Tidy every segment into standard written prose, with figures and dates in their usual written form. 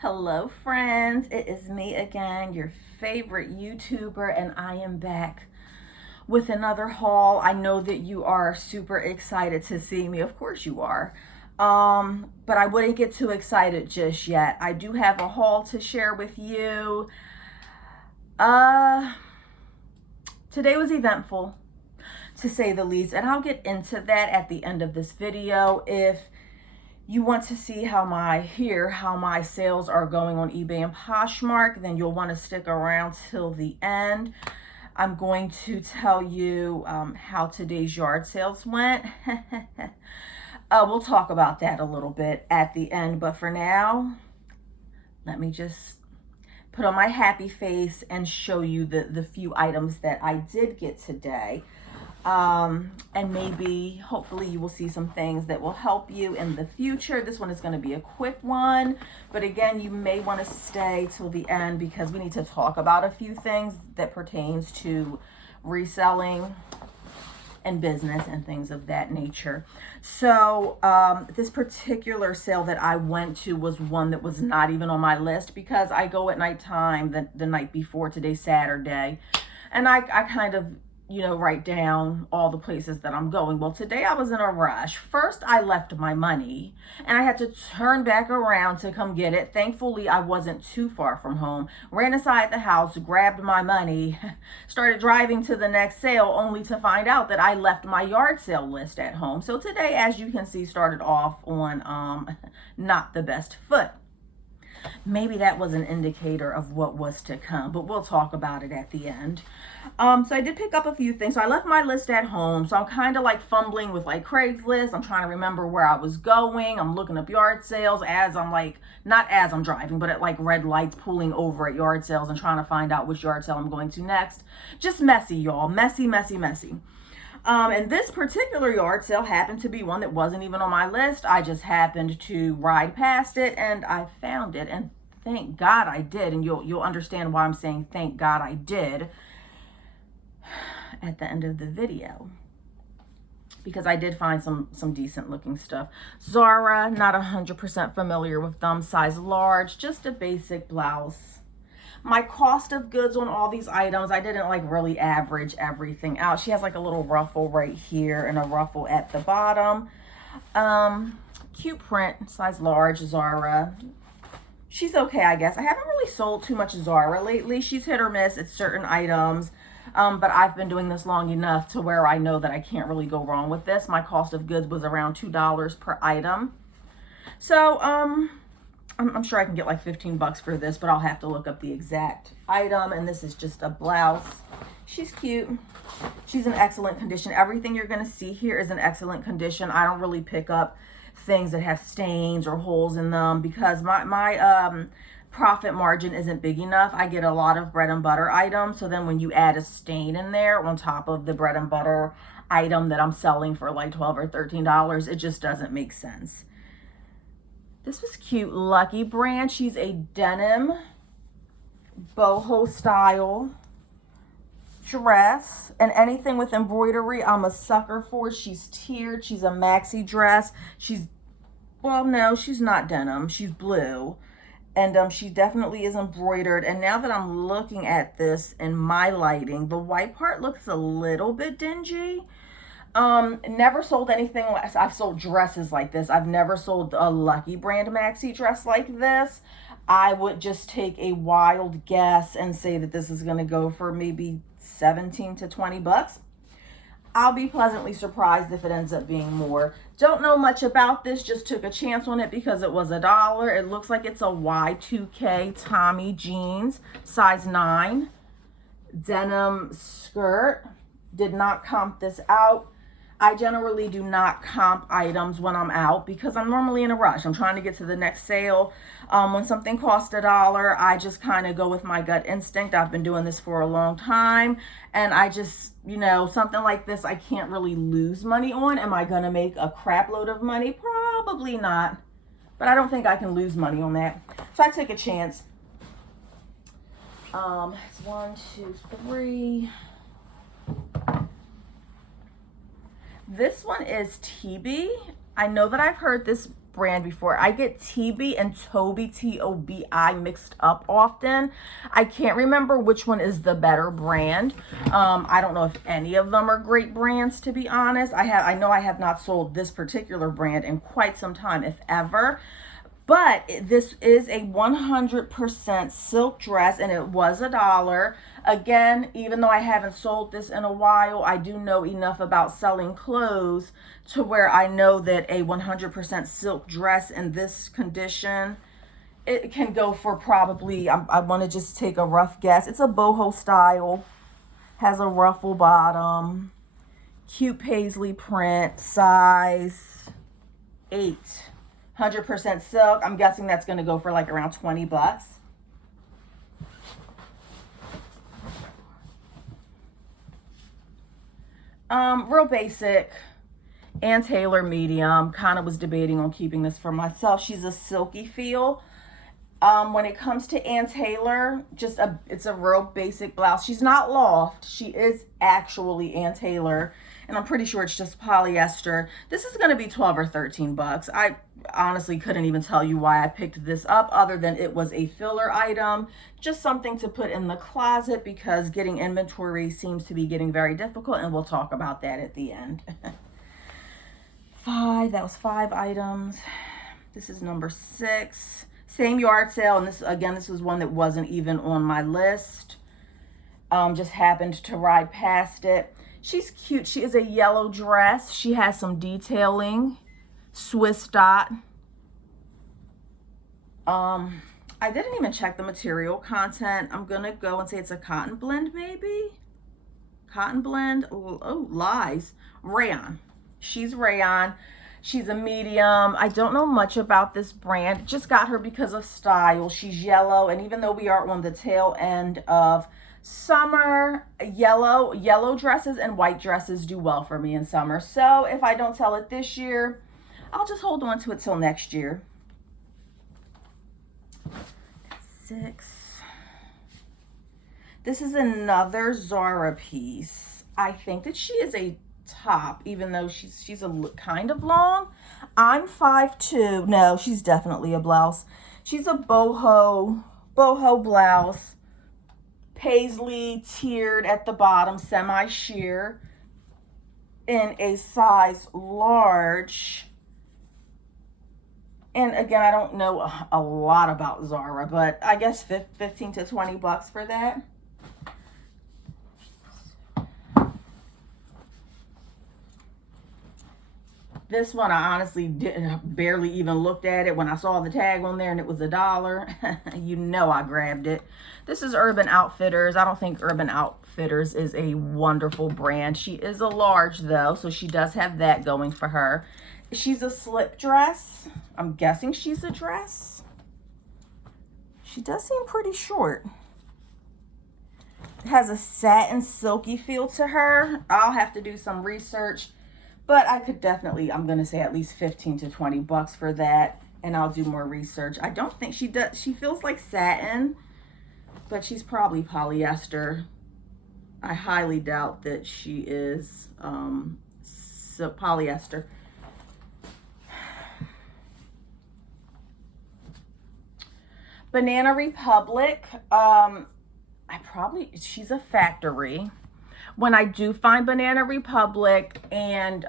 Hello friends, it is me again, your favorite YouTuber, and I am back with another haul. I know that you are super excited to see me. Of course you are. But I wouldn't get too excited just yet. I do have a haul to share with you. Today was eventful, to say the least, and I'll get into that at the end of this video. If you want to see how my sales are going on eBay and Poshmark, then you'll want to stick around till the end. I'm going to tell you how today's yard sales went. We'll talk about that a little bit at the end, but for now, let me just put on my happy face and show you the few items that I did get today. And maybe, hopefully, you will see some things that will help you in the future. This one is going to be a quick one, but again, you may want to stay till the end because we need to talk about a few things that pertains to reselling and business and things of that nature. So this particular sale that I went to was one that was not even on my list because I go at nighttime the night before. Today's Saturday, and I kind of write down all the places that I'm going. Well, today I was in a rush. First, I left my money and I had to turn back around to come get it. Thankfully, I wasn't too far from home. Ran inside the house, grabbed my money, started driving to the next sale only to find out that I left my yard sale list at home. So today, as you can see, started off on not the best foot. Maybe that was an indicator of what was to come, but we'll talk about it at the end. So I did pick up a few things. So I left my list at home. So I'm kind of like fumbling with like Craigslist. I'm trying to remember where I was going. I'm looking up yard sales as I'm not as I'm driving, but at like red lights, pulling over at yard sales and trying to find out which yard sale I'm going to next. Just messy, y'all. Messy, messy, messy. And this particular yard sale happened to be one that wasn't even on my list. I just happened to ride past it and I found it, and thank God I did. And you'll understand why I'm saying thank God I did at the end of the video, because I did find some decent looking stuff. Zara, not 100% familiar with them, size large, just a basic blouse. My cost of goods on all these items, I didn't like really average everything out. She has like a little ruffle right here and a ruffle at the bottom. Cute print, size large, Zara. She's okay, I guess. I haven't really sold too much Zara lately. She's hit or miss. It's certain items. But I've been doing this long enough to where I know that I can't really go wrong with this. My cost of goods was around $2 per item. So, I'm sure I can get like 15 bucks for this, but I'll have to look up the exact item. And this is just a blouse. She's cute. She's in excellent condition. Everything you're going to see here is in excellent condition. I don't really pick up things that have stains or holes in them because my profit margin isn't big enough. I get a lot of bread and butter items. So then when you add a stain in there on top of the bread and butter item that I'm selling for like $12 or $13, it just doesn't make sense. This was cute. Lucky brand. She's a denim boho style dress, and anything with embroidery I'm a sucker for. She's tiered. She's a maxi dress. Well, no, she's not denim. She's blue, and she definitely is embroidered. And now that I'm looking at this in my lighting, the white part looks a little bit dingy. Never sold anything less. I've sold dresses like this. I've never sold a Lucky brand maxi dress like this. I would just take a wild guess and say that this is going to go for maybe 17 to 20 bucks. I'll be pleasantly surprised if it ends up being more. Don't know much about this. Just took a chance on it because it was $1. It looks like it's a Y2K Tommy jeans, size 9. Denim skirt. Did not comp this out. I generally do not comp items when I'm out because I'm normally in a rush. I'm trying to get to the next sale. When something costs $1, I just kind of go with my gut instinct. I've been doing this for a long time, and I just, something like this, I can't really lose money on. Am I going to make a crap load of money? Probably not, but I don't think I can lose money on that. So I took a chance. It's 1, 2, 3. This one is TB. I know that I've heard this brand before. I get TB and Toby, T-O-B-I, mixed up often. I can't remember which one is the better brand. I don't know if any of them are great brands, to be honest. I know I have not sold this particular brand in quite some time, if ever. But this is a 100% silk dress, and it was $1. Again, even though I haven't sold this in a while, I do know enough about selling clothes to where I know that a 100% silk dress in this condition, it can go for probably, I want to just take a rough guess. It's a boho style, has a ruffle bottom, cute paisley print, size 8. 100% silk. I'm guessing that's going to go for like around 20 bucks. Real basic. Ann Taylor medium. Kind of was debating on keeping this for myself. She's a silky feel. When it comes to Ann Taylor, it's a real basic blouse. She's not loft. She is actually Ann Taylor, and I'm pretty sure it's just polyester. This is going to be 12 or 13 bucks. I honestly couldn't even tell you why I picked this up other than it was a filler item, just something to put in the closet because getting inventory seems to be getting very difficult, and we'll talk about that at the end. That was 5 items. This is number 6. Same yard sale, and this was one that wasn't even on my list. Just happened to ride past it. She's cute. She is a yellow dress. She has some detailing, Swiss dot. I didn't even check the material content. I'm gonna go and say it's a cotton blend, maybe. Cotton blend. Oh, lies. Rayon. She's rayon. She's a medium. I don't know much about this brand. Just got her because of style. She's yellow, and even though we are on the tail end of summer, yellow dresses and white dresses do well for me in summer. So if I don't sell it this year, I'll just hold on to it till next year. 6. This is another Zara piece. I think that she is a top, even though she's a kind of long. I'm 5'2". No, she's definitely a blouse. She's a boho blouse, paisley tiered at the bottom, semi-sheer, in a size large. And again, I don't know a lot about Zara, but I guess 15 to 20 bucks for that. This one, I honestly barely even looked at it. When I saw the tag on there and it was $1, you know I grabbed it. This is Urban Outfitters. I don't think Urban Outfitters is a wonderful brand. She is a large though, so she does have that going for her. She's a slip dress. I'm guessing she's a dress. She does seem pretty short. It has a satin silky feel to her. I'll have to do some research. But I could definitely, I'm going to say at least 15 to 20 bucks for that. And I'll do more research. I don't think she does. She feels like satin, but she's probably polyester. I highly doubt that she is polyester. Banana Republic. She's a factory. When I do find Banana Republic and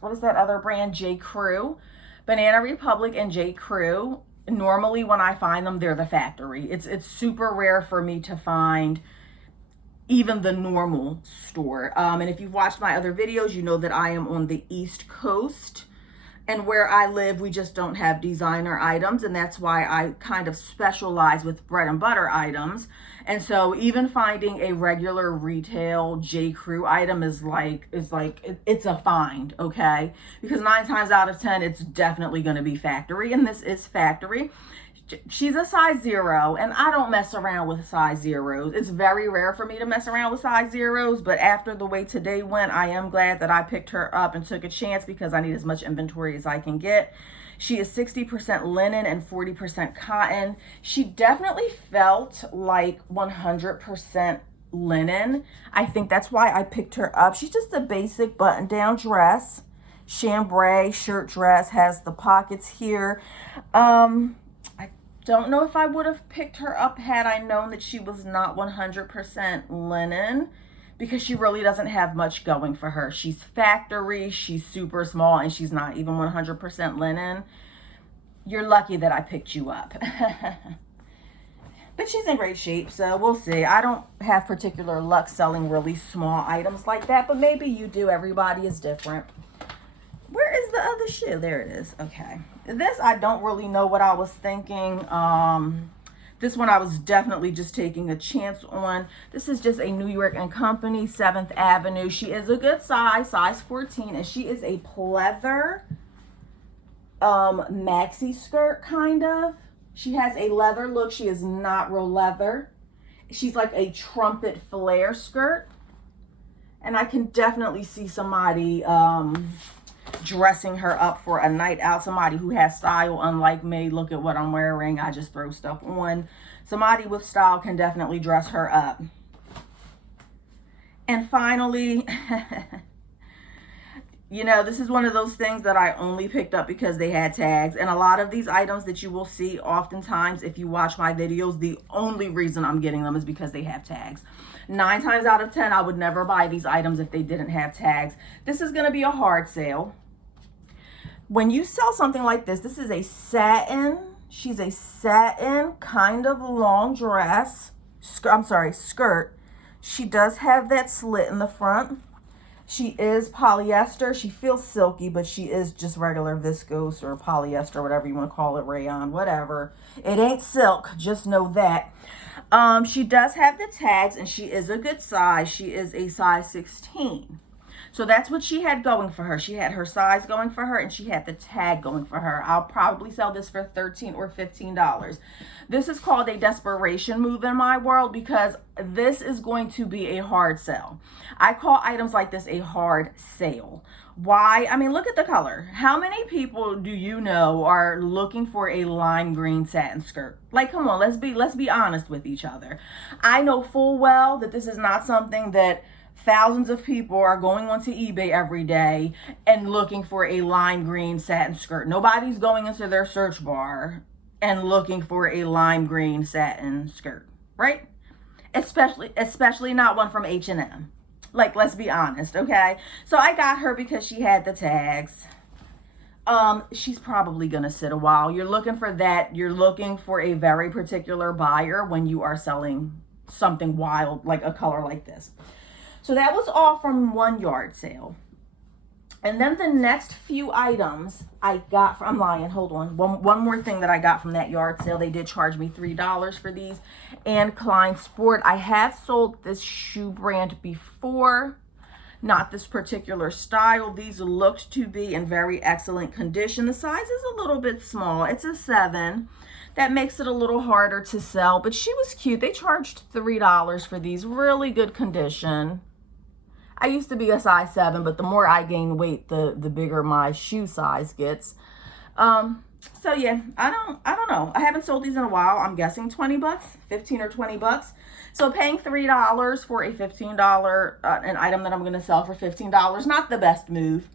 what is that other brand? J. Crew. Banana Republic and J. Crew, normally when I find them, they're the factory. It's super rare for me to find even the normal store. And if you've watched my other videos, you know that I am on the East Coast. And where I live, we just don't have designer items, and that's why I kind of specialize with bread and butter items. And so even finding a regular retail J. Crew item is it's a find, okay? Because 9 times out of 10, it's definitely going to be factory, and this is factory. She's a size 0, and I don't mess around with size 0s. It's very rare for me to mess around with size 0s, but after the way today went, I am glad that I picked her up and took a chance because I need as much inventory as I can get. She is 60% linen and 40% cotton. She definitely felt like 100% linen. I think that's why I picked her up. She's just a basic button-down dress. chambray shirt dress, has the pockets here. I don't know if I would have picked her up had I known that she was not 100% linen, because she really doesn't have much going for her. She's factory, she's super small, and she's not even 100% linen. You're lucky that I picked you up. But she's in great shape, so we'll see. I don't have particular luck selling really small items like that, but maybe you do. Everybody is different. Where is the other shoe? There it is. Okay. This, I don't really know what I was thinking. This one I was definitely just taking a chance on. This is just a New York & Company, 7th Avenue. She is a good size 14, and she is a pleather maxi skirt, kind of. She has a leather look. She is not real leather. She's like a trumpet flare skirt. And I can definitely see somebody dressing her up for a night out. Somebody who has style, unlike me. Look at what I'm wearing. I just throw stuff on. Somebody with style can definitely dress her up. And finally, you know, this is one of those things that I only picked up because they had tags. And a lot of these items that you will see oftentimes, if you watch my videos, the only reason I'm getting them is because they have tags. 9 times out of 10, I would never buy these items if they didn't have tags. This is going to be a hard sale. When you sell something like this, this is a satin. She's a satin kind of long dress. Skirt. She does have that slit in the front. She is polyester. She feels silky, but she is just regular viscose or polyester, whatever you want to call it, rayon, whatever. It ain't silk, just know that. She does have the tags, and she is a good size. She is a size 16. So that's what she had going for her. She had her size going for her, and she had the tag going for her. I'll probably sell this for $13 or $15. This is called a desperation move in my world, because this is going to be a hard sell. I call items like this a hard sale. Why? I mean, look at the color. How many people do you know are looking for a lime green satin skirt? Like, come on, let's be honest with each other. I know full well that this is not something that thousands of people are going onto eBay every day and looking for a lime green satin skirt. Nobody's going into their search bar and looking for a lime green satin skirt, right? Especially not one from H&M. Like, let's be honest, okay? So I got her because she had the tags. She's probably gonna sit a while. You're looking for that. You're looking for a very particular buyer when you are selling something wild, like a color like this. So that was all from one yard sale. And then the next few items I got from, I'm lying, hold on. One more thing that I got from that yard sale. They did charge me $3 for these. And Klein Sport. I have sold this shoe brand before. Not this particular style. These looked to be in very excellent condition. The size is a little bit small. It's a 7. That makes it a little harder to sell. But she was cute. They charged $3 for these. Really good condition. I used to be a size 7, but the more I gain weight, the bigger my shoe size gets. So yeah, I don't know. I haven't sold these in a while. I'm guessing 20 bucks, 15 or 20 bucks. So paying $3 for a $15 an item that I'm going to sell for $15, not the best move.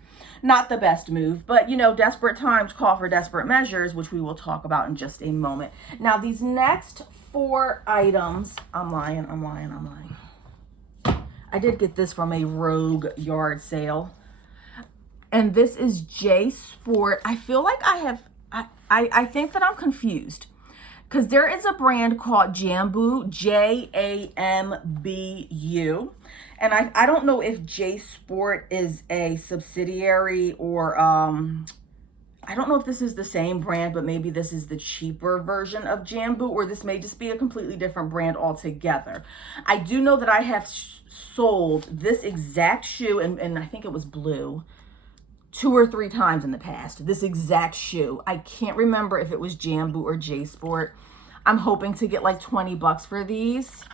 Not the best move, but you know, desperate times call for desperate measures, which we will talk about in just a moment. Now, these next 4 items, I'm lying. I did get this from a Rogue yard sale. And this is J Sport. I feel like I think that I'm confused. Because there is a brand called Jambu, Jambu. And I don't know if J Sport is a subsidiary or I don't know if this is the same brand, but maybe this is the cheaper version of Jambu, or this may just be a completely different brand altogether. I do know that I have sold this exact shoe, and I think it was blue, 2 or 3 times in the past. This exact shoe. I can't remember if it was Jambu or J Sport. I'm hoping to get like 20 bucks for these.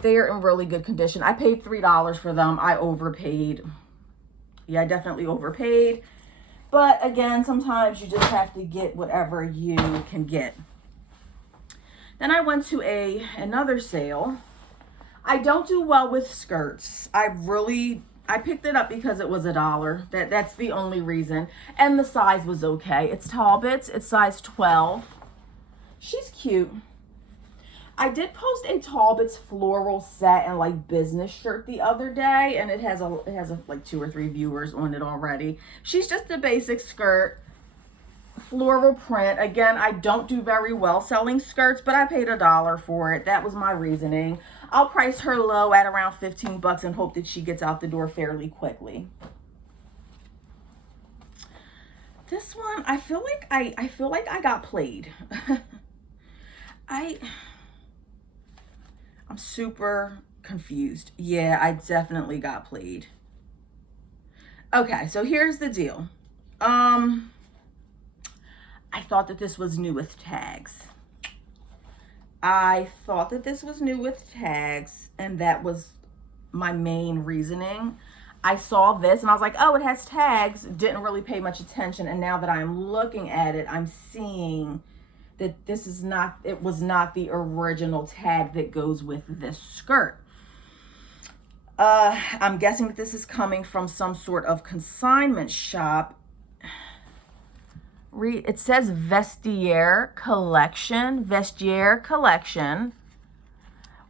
They're in really good condition. I paid $3 for them. I overpaid. Yeah, I definitely overpaid. But again, sometimes you just have to get whatever you can get. Then I went to another sale. I don't do well with skirts. I really I picked it up because it was $1. That's the only reason. And the size was okay. It's Talbot's. It's size 12. She's cute. I did post a Talbot's floral set and like business shirt the other day, and it has like 2 or 3 viewers on it already. She's just a basic skirt, floral print. Again, I don't do very well selling skirts, but I paid $1 for it. That was my reasoning. I'll price her low at around 15 bucks and hope that she gets out the door fairly quickly. This one, I feel like I got played. I'm super confused. Yeah, I definitely got played. Okay, so here's the deal. I thought that this was new with tags. And that was my main reasoning. I saw this and I was like, oh, it has tags. Didn't really pay much attention. And now that I'm looking at it, I'm seeing that it was not the original tag that goes with this skirt. I'm guessing that this is coming from some sort of consignment shop. It says Vestiaire Collection.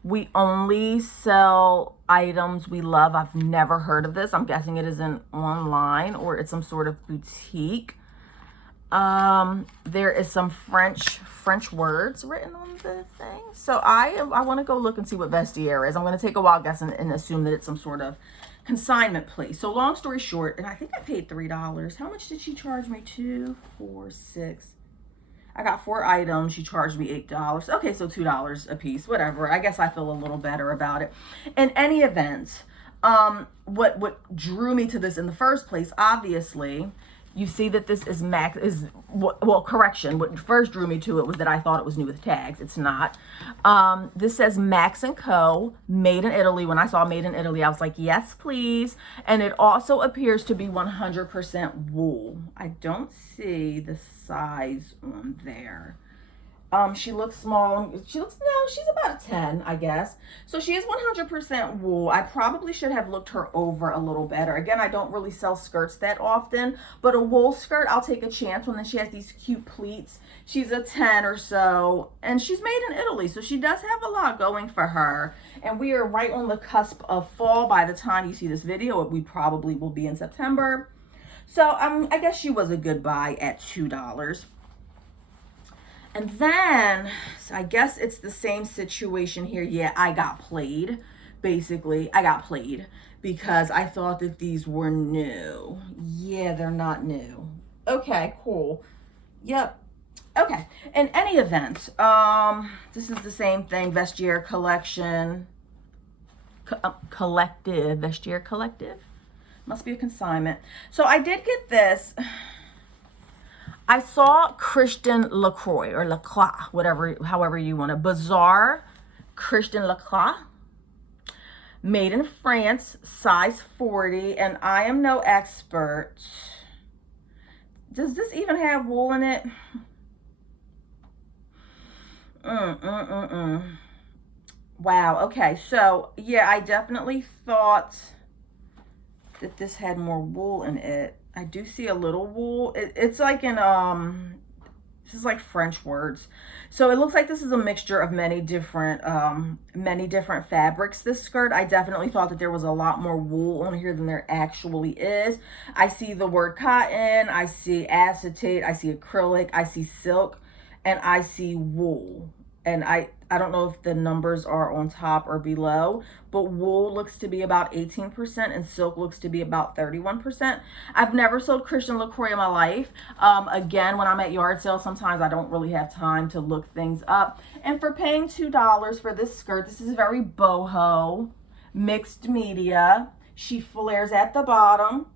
We only sell items we love. I've never heard of this. I'm guessing it isn't online or it's some sort of boutique. There is some French words written on the thing. So I want to go look and see what Vestiaire is. I'm going to take a wild guess and assume that it's some sort of consignment place. So long story short, and I think I paid $3. How much did she charge me? 2, 4, 6. I got 4 items. She charged me $8. Okay, so $2 a piece, whatever. I guess I feel a little better about it. In any event, what drew me to this in the first place, obviously, you see that this is correction. What first drew me to it was that I thought it was new with tags. It's not. This says Max & Co. Made in Italy. When I saw made in Italy, I was like, yes, please. And it also appears to be 100% wool. I don't see the size on there. She looks small. She's about a 10, I guess. So she is 100% wool. I probably should have looked her over a little better. Again, I don't really sell skirts that often, but a wool skirt, I'll take a chance on. Then she has these cute pleats. She's a 10 or so, and she's made in Italy, so she does have a lot going for her. And we are right on the cusp of fall. By the time you see this video, we probably will be in September. So I guess she was a good buy at $2. And then, so I guess it's the same situation here. Yeah, I got played. Basically, I got played because I thought that these were new. Yeah, they're not new. Okay, cool. Yep. Okay. In any event, this is the same thing. Vestiaire Collection. Vestiaire Collective. Must be a consignment. So I did get this. I saw Christian Lacroix or Lacroix, however you want to. Bizarre Christian Lacroix. Made in France, size 40, and I am no expert. Does this even have wool in it? Wow, okay, so yeah, I definitely thought that this had more wool in it. I do see a little wool. It's like this is like French words. So it looks like this is a mixture of many different fabrics, this skirt. I definitely thought that there was a lot more wool on here than there actually is. I see the word cotton, I see acetate, I see acrylic, I see silk, and I see wool. And I don't know if the numbers are on top or below, but wool looks to be about 18% and silk looks to be about 31%. I've never sold Christian Lacroix in my life. Again, when I'm at yard sales, sometimes I don't really have time to look things up. And for paying $2 for this skirt, this is very boho, mixed media. She flares at the bottom.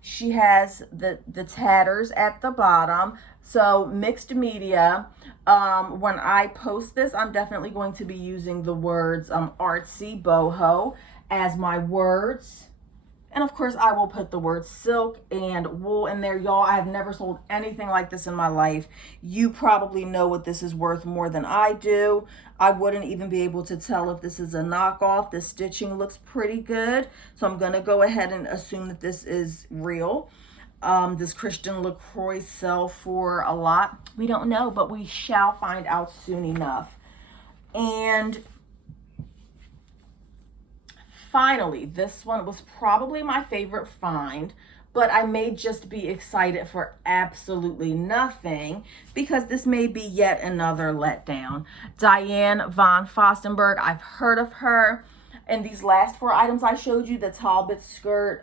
She has the tatters at the bottom. So mixed media. When I post this, I'm definitely going to be using the words artsy, boho as my words. And of course, I will put the word silk and wool in there. Y'all, I have never sold anything like this in my life. You probably know what this is worth more than I do. I wouldn't even be able to tell if this is a knockoff. The stitching looks pretty good. So I'm going to go ahead and assume that this is real. Does Christian LaCroix sell for a lot? We don't know, but we shall find out soon enough. And finally, this one was probably my favorite find, but I may just be excited for absolutely nothing because this may be yet another letdown. Diane von Furstenberg, I've heard of her. And these last 4 items I showed you, the Talbot skirt,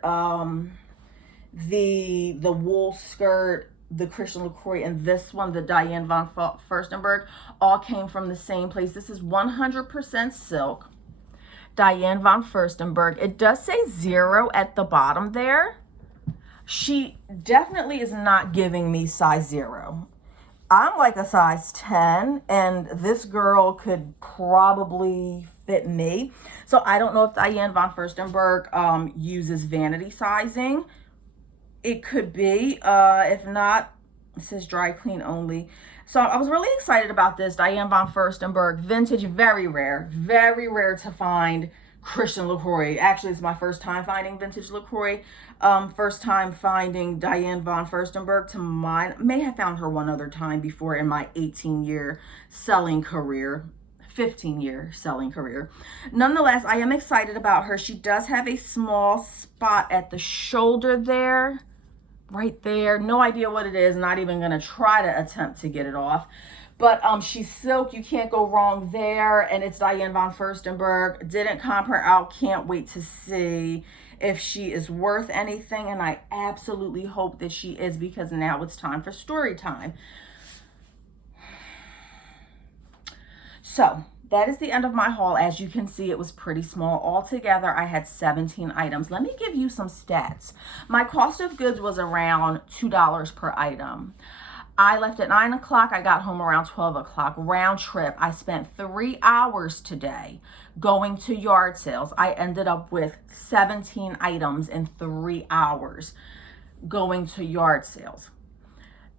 the wool skirt, the Christian LaCroix, and this one, the Diane von Furstenberg, all came from the same place. This is 100% silk. Diane von Furstenberg. It does say 0 at the bottom there. She definitely is not giving me size 0. I'm like a size 10, and this girl could probably fit me. So I don't know if Diane von Furstenberg uses vanity sizing. It could be. If not, it says dry clean only. So I was really excited about this. Diane von Furstenberg, vintage, very rare to find Christian LaCroix. Actually, it's my first time finding vintage LaCroix. First time finding Diane von Furstenberg to mine. May have found her one other time before in my 18-year selling career. 15-year selling career. Nonetheless, I am excited about her. She does have a small spot at the shoulder there. Right there. No idea what it is. Not even going to try to attempt to get it off. But she's silk. You can't go wrong there. And it's Diane von Furstenberg. Didn't comp her out. Can't wait to see if she is worth anything. And I absolutely hope that she is, because now it's time for story time. So that is the end of my haul. As you can see, it was pretty small. Altogether, I had 17 items. Let me give you some stats. My cost of goods was around $2 per item. I left at 9 o'clock. I got home around 12 o'clock. Round trip. I spent 3 hours today going to yard sales. I ended up with 17 items in 3 hours going to yard sales.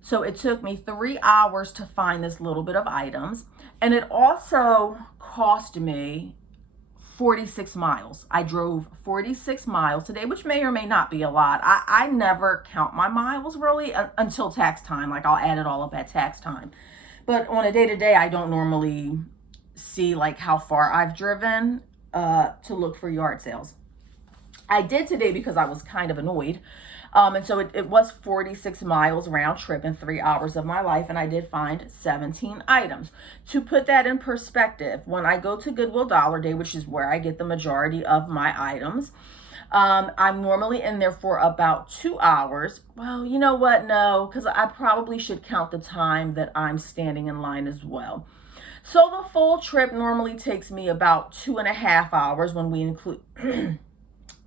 So it took me 3 hours to find this little bit of items. And it also cost me 46 miles. I drove 46 miles today, which may or may not be a lot. I never count my miles really until tax time. Like, I'll add it all up at tax time. But on a day-to-day, I don't normally see like how far I've driven to look for yard sales. I did today because I was kind of annoyed. And so it was 46 miles round trip in 3 hours of my life, and I did find 17 items. To put that in perspective, when I go to Goodwill Dollar Day, which is where I get the majority of my items, I'm normally in there for about 2 hours. Well, you know what? No, because I probably should count the time that I'm standing in line as well. So the full trip normally takes me about 2.5 hours when we include,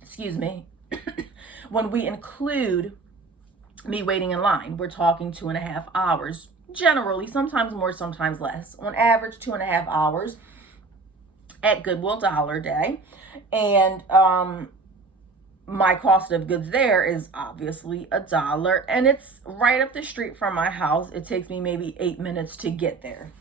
excuse me, when we include me waiting in line. We're talking 2.5 hours, generally, sometimes more, sometimes less. On average, 2.5 hours at Goodwill Dollar Day. And my cost of goods there is obviously $1, and it's right up the street from my house. It takes me maybe 8 minutes to get there.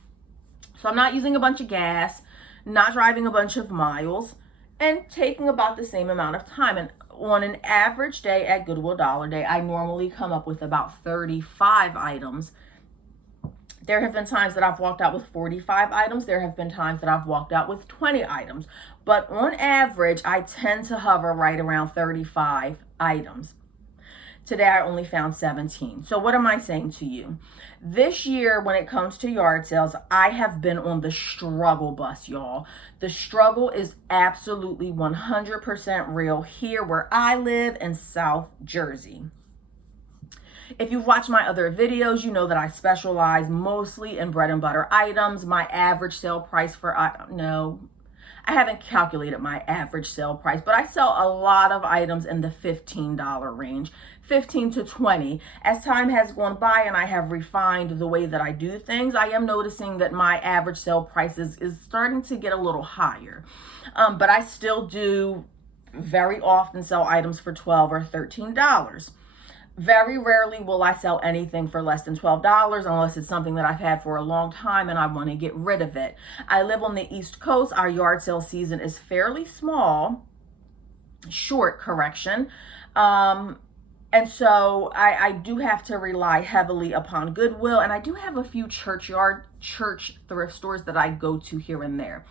So I'm not using a bunch of gas, not driving a bunch of miles, and taking about the same amount of time. And on an average day at Goodwill Dollar Day, I normally come up with about 35 items. There have been times that I've walked out with 45 items. There have been times that I've walked out with 20 items. But on average, I tend to hover right around 35 items. Today, I only found 17. So what am I saying to you? This year, when it comes to yard sales, I have been on the struggle bus, y'all. The struggle is absolutely 100% real here where I live in South Jersey. If you've watched my other videos, you know that I specialize mostly in bread and butter items. My average sale price for, I haven't calculated my average sale price, but I sell a lot of items in the $15 range, 15 to 20. As time has gone by and I have refined the way that I do things, I am noticing that my average sale price is starting to get a little higher. But I still do very often sell items for $12 or $13. Very rarely will I sell anything for less than $12 unless it's something that I've had for a long time and I want to get rid of it. I live on the East Coast. Our yard sale season is fairly short correction. And so I do have to rely heavily upon Goodwill, and I do have a few church thrift stores that I go to here and there.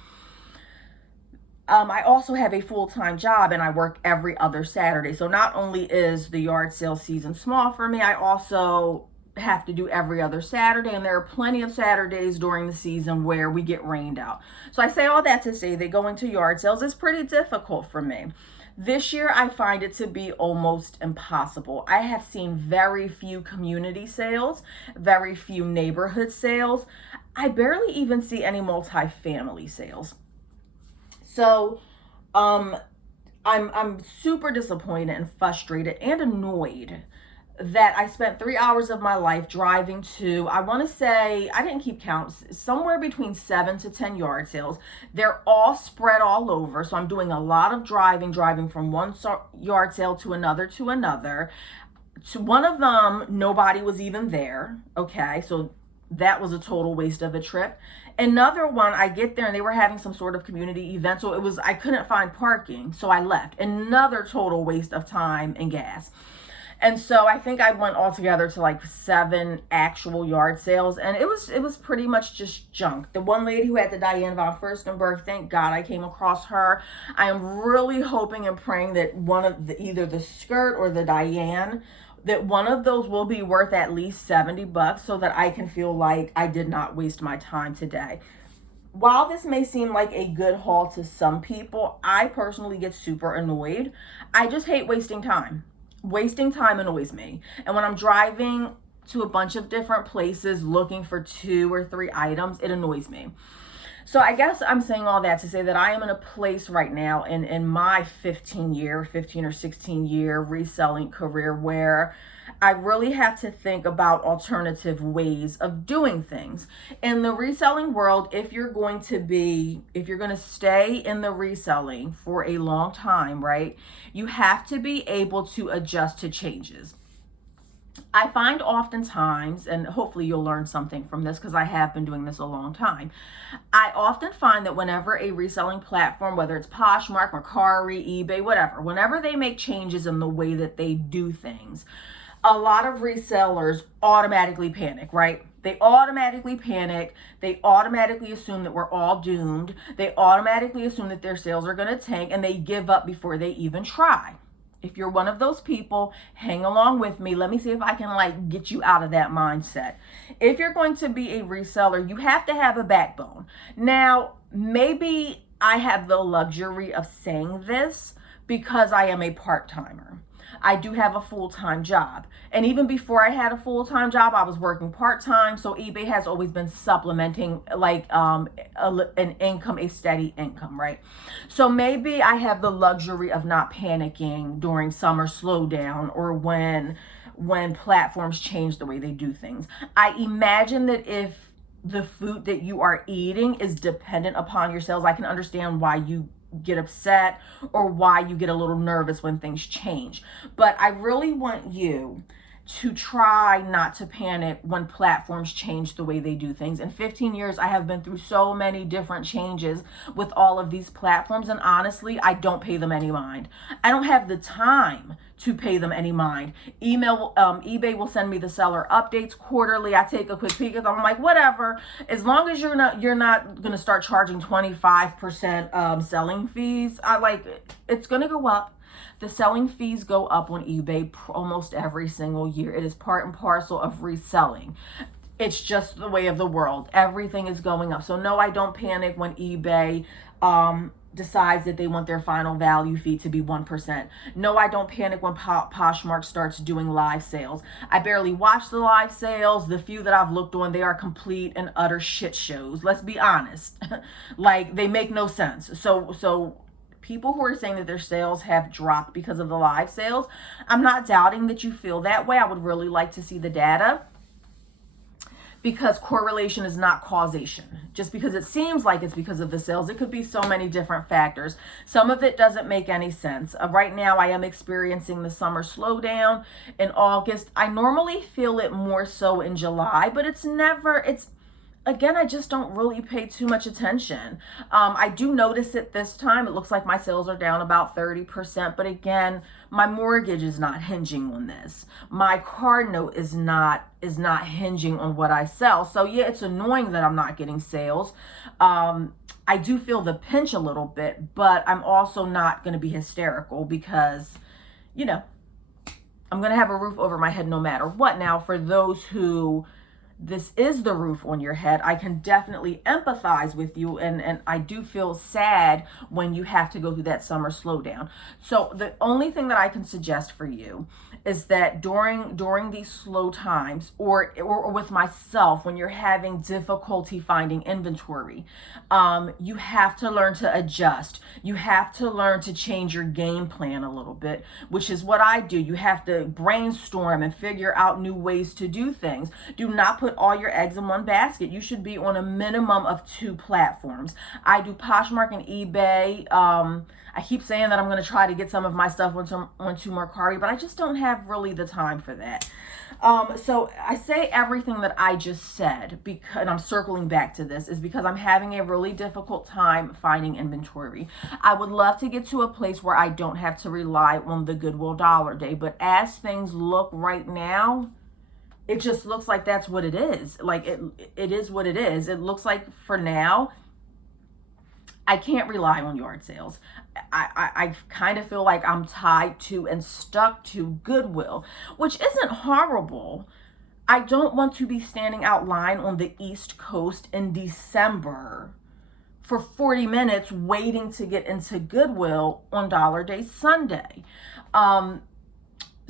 I also have a full-time job and I work every other Saturday. So not only is the yard sale season small for me, I also have to do every other Saturday, and there are plenty of Saturdays during the season where we get rained out. So I say all that to say that going to yard sales is pretty difficult for me. This year, I find it to be almost impossible. I have seen very few community sales, very few neighborhood sales. I barely even see any multifamily sales. So, I'm super disappointed and frustrated and annoyed that I spent 3 hours of my life driving to, I want to say, I didn't keep count, somewhere between 7 to 10 yard sales. They're all spread all over. So I'm doing a lot of driving from one yard sale to another. To one of them, nobody was even there. Okay, so that was a total waste of a trip. Another one, I get there and they were having some sort of community event. So I couldn't find parking. So I left. Another total waste of time and gas. And so I think I went altogether to like 7 actual yard sales, and it was pretty much just junk. The one lady who had the Diane von Furstenberg, thank God I came across her. I am really hoping and praying that one of either the skirt or the Diane, that one of those will be worth at least $70 so that I can feel like I did not waste my time today. While this may seem like a good haul to some people, I personally get super annoyed. I just hate wasting time. Wasting time annoys me. And when I'm driving to a bunch of different places looking for 2 or 3 items, it annoys me. So I guess I'm saying all that to say that I am in a place right now in my 15 or 16 year reselling career where I really have to think about alternative ways of doing things. In the reselling world, if you're going to stay in the reselling for a long time, right, you have to be able to adjust to changes. I find oftentimes, and hopefully you'll learn something from this because I have been doing this a long time, I often find that whenever a reselling platform, whether it's Poshmark, Mercari, eBay, whatever, whenever they make changes in the way that they do things, a lot of resellers automatically panic, right? They automatically panic. They automatically assume that we're all doomed. They automatically assume that their sales are going to tank, and they give up before they even try. If you're one of those people, hang along with me. Let me see if I can get you out of that mindset. If you're going to be a reseller, you have to have a backbone. Now, maybe I have the luxury of saying this because I am a part-timer. I do have a full-time job. And even before I had a full-time job, I was working part-time. So eBay has always been supplementing an income, a steady income, right? So maybe I have the luxury of not panicking during summer slowdown or when platforms change the way they do things. I imagine that if the food that you are eating is dependent upon your sales, I can understand why you get upset or why you get a little nervous when things change. But I really want you to try not to panic when platforms change the way they do things. In 15 years, I have been through so many different changes with all of these platforms, and honestly, I don't pay them any mind. I don't have the time to pay them any mind. eBay will send me the seller updates quarterly. I take a quick peek at them. I'm like, whatever. As long as you're not going to start charging 25% selling fees, it's going to go up. The selling fees go up on eBay almost every single year. It is part and parcel of reselling. It's just the way of the world. Everything is going up. So no, I don't panic when eBay decides that they want their final value fee to be 1%. No, I don't panic when Poshmark starts doing live sales. I barely watch the live sales. The few that I've looked on, they are complete and utter shit shows. Let's be honest. They make no sense. So people who are saying that their sales have dropped because of the live sales, I'm not doubting that you feel that way. I would really like to see the data. because correlation is not causation. Just because it seems like it's because of the sales, it could be so many different factors. Some of it doesn't make any sense. Right now, I am experiencing the summer slowdown in August. I normally feel it more so in July, but again, I just don't really pay too much attention. I do notice it this time. It looks like my sales are down about 30%, but again, my mortgage is not hinging on this. My car note is not hinging on what I sell. So yeah, it's annoying that I'm not getting sales. I do feel the pinch a little bit, but I'm also not going to be hysterical because, you know, I'm going to have a roof over my head no matter what. Now, for those who this is the roof on your head, I can definitely empathize with you, and I do feel sad when you have to go through that summer slowdown. So the only thing that I can suggest for you is that during these slow times, or with myself, when you're having difficulty finding inventory, you have to learn to adjust. You have to learn to change your game plan a little bit, which is what I do. You have to brainstorm and figure out new ways to do things. Do not put all your eggs in one basket. You should be on a minimum of 2 platforms. I do Poshmark and eBay. I keep saying that I'm going to try to get some of my stuff onto Mercari, but I just don't have really the time for that. So I say everything that I just said, because, and I'm circling back to this, is because I'm having a really difficult time finding inventory. I would love to get to a place where I don't have to rely on the Goodwill Dollar Day, but as things look right now, it just looks like that's what it is. Like it is what it is. It looks like for now, I can't rely on yard sales. I kind of feel like I'm tied to and stuck to Goodwill, which isn't horrible. I don't want to be standing out line on the East Coast in December for 40 minutes waiting to get into Goodwill on Dollar Day Sunday.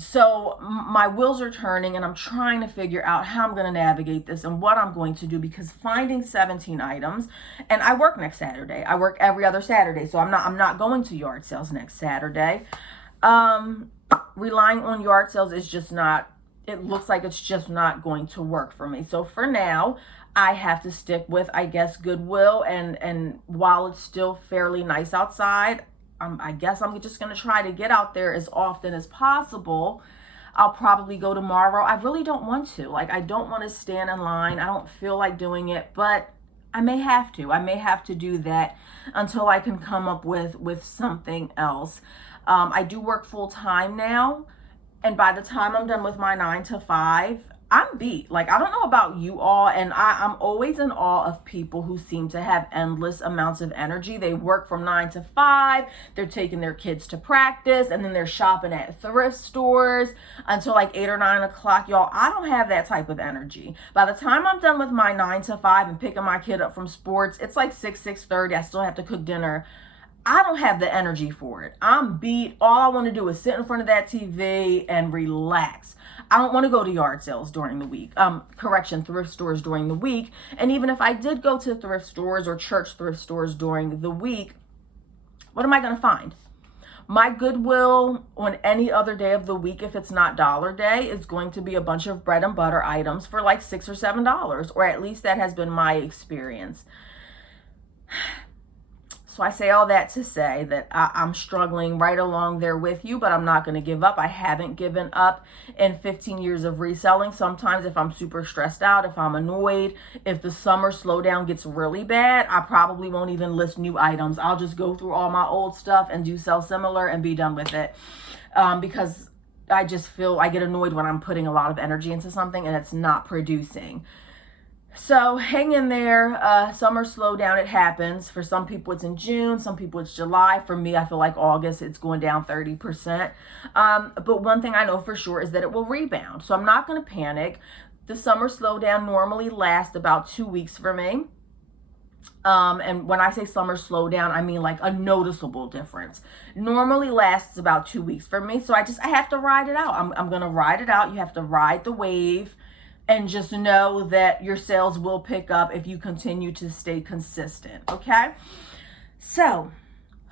So my wheels are turning, and I'm trying to figure out how I'm going to navigate this and what I'm going to do, because finding 17 items, and I work next Saturday. I work every other Saturday, so I'm not going to yard sales next Saturday. Relying on yard sales is just not, it looks like it's just not going to work for me. So for now, I have to stick with, I guess, Goodwill, and while it's still fairly nice outside, I guess I'm just going to try to get out there as often as possible. I'll probably go tomorrow. I really don't want to. Like, I don't want to stand in line. I don't feel like doing it, but I may have to. I may have to do that until I can come up with something else. I do work full time now, and by the time I'm done with my 9 to 5, I'm beat. Like, I don't know about you all, and I'm always in awe of people who seem to have endless amounts of energy. They work from 9 to 5, they're taking their kids to practice, and then they're shopping at thrift stores until like 8 or 9 o'clock. Y'all, I don't have that type of energy. By the time I'm done with my 9 to 5 and picking my kid up from sports, it's like 6:30. I still have to cook dinner. I don't have the energy for it. I'm beat. All I want to do is sit in front of that TV and relax. I don't want to go to yard sales during the week. Thrift stores during the week. And even if I did go to thrift stores or church thrift stores during the week, what am I going to find? My Goodwill on any other day of the week, if it's not Dollar Day, is going to be a bunch of bread and butter items for like $6 or $7, or at least that has been my experience. So I say all that to say that I'm struggling right along there with you, but I'm not going to give up. I haven't given up in 15 years of reselling. Sometimes if I'm super stressed out, if I'm annoyed, if the summer slowdown gets really bad, I probably won't even list new items. I'll just go through all my old stuff and do sell similar and be done with it, because I just feel I get annoyed when I'm putting a lot of energy into something and it's not producing. So hang in there. Summer slowdown, it happens. For some people it's in June, some people it's July. For me, I feel like August, it's going down 30%. But one thing I know for sure is that it will rebound. So I'm not going to panic. The summer slowdown normally lasts about 2 weeks for me. And when I say summer slowdown, I mean like a noticeable difference. Normally lasts about 2 weeks for me. So I have to ride it out. I'm going to ride it out. You have to ride the wave. And just know that your sales will pick up if you continue to stay consistent, okay? So,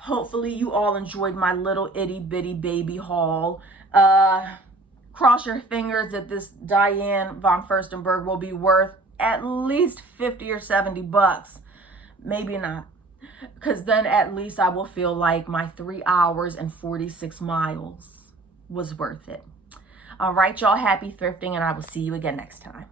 hopefully you all enjoyed my little itty bitty baby haul. Cross your fingers that this Diane von Furstenberg will be worth at least 50 or 70 bucks. Maybe not. Because then at least I will feel like my 3 hours and 46 miles was worth it. All right, y'all, happy thrifting, and I will see you again next time.